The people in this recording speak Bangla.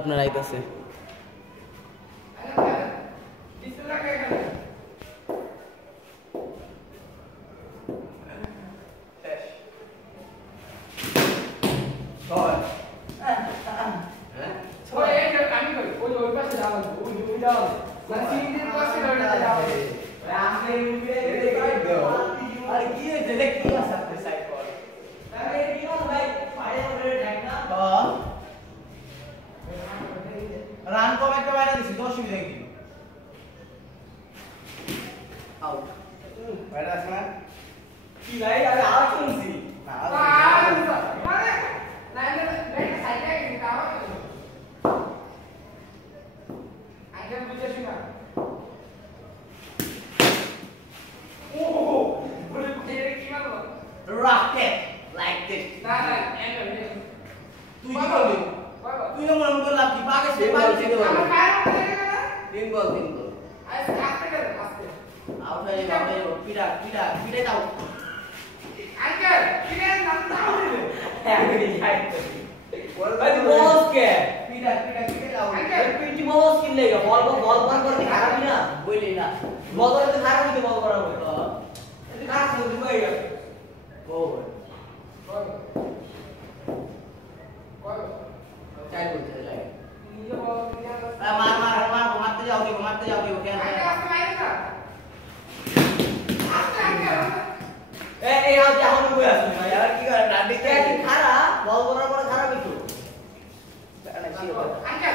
আপনার আইতাছে রান কম একটা বাইরে দিছি তো অসুবিধা কি আউট বাইরে আছে না কি ভাই আরে আউট শুনছি না মানে লাইনে লাইনে সাইডে গেছি তাও আগে বুঝেছি না ওহো বলে এর কি মারলো রকেট লাইক দিস না না তুই কি করবি তুই তো মনে করলাম কি পাকে সে পাকে দিতে পারবি আমার কার মধ্যে গেল না তিন বল আজ আস্তে করে আস্তে আউট হয়ে যাবে পিড়া দাও আঙ্কেল পিড়া নাম দাও রে হ্যাঁ বল ভাই বস কে পিড়া দাও আঙ্কেল পিটি বস কিন लेगा বল পার করতে খারাপ না বইলি না বল করতে খারাপ হইতে বল করা হবে তো এটা কাজ করতে পাই ও চাই বলতে লাগে নিজে বল মারতে যাও ওকে আস্তে মাইরে না এই আও যাও না বই আসুন ভাই আর কি করে ডান্ডি কে খারাপ বল করার পরে খারাপ হইতো আঙ্কেল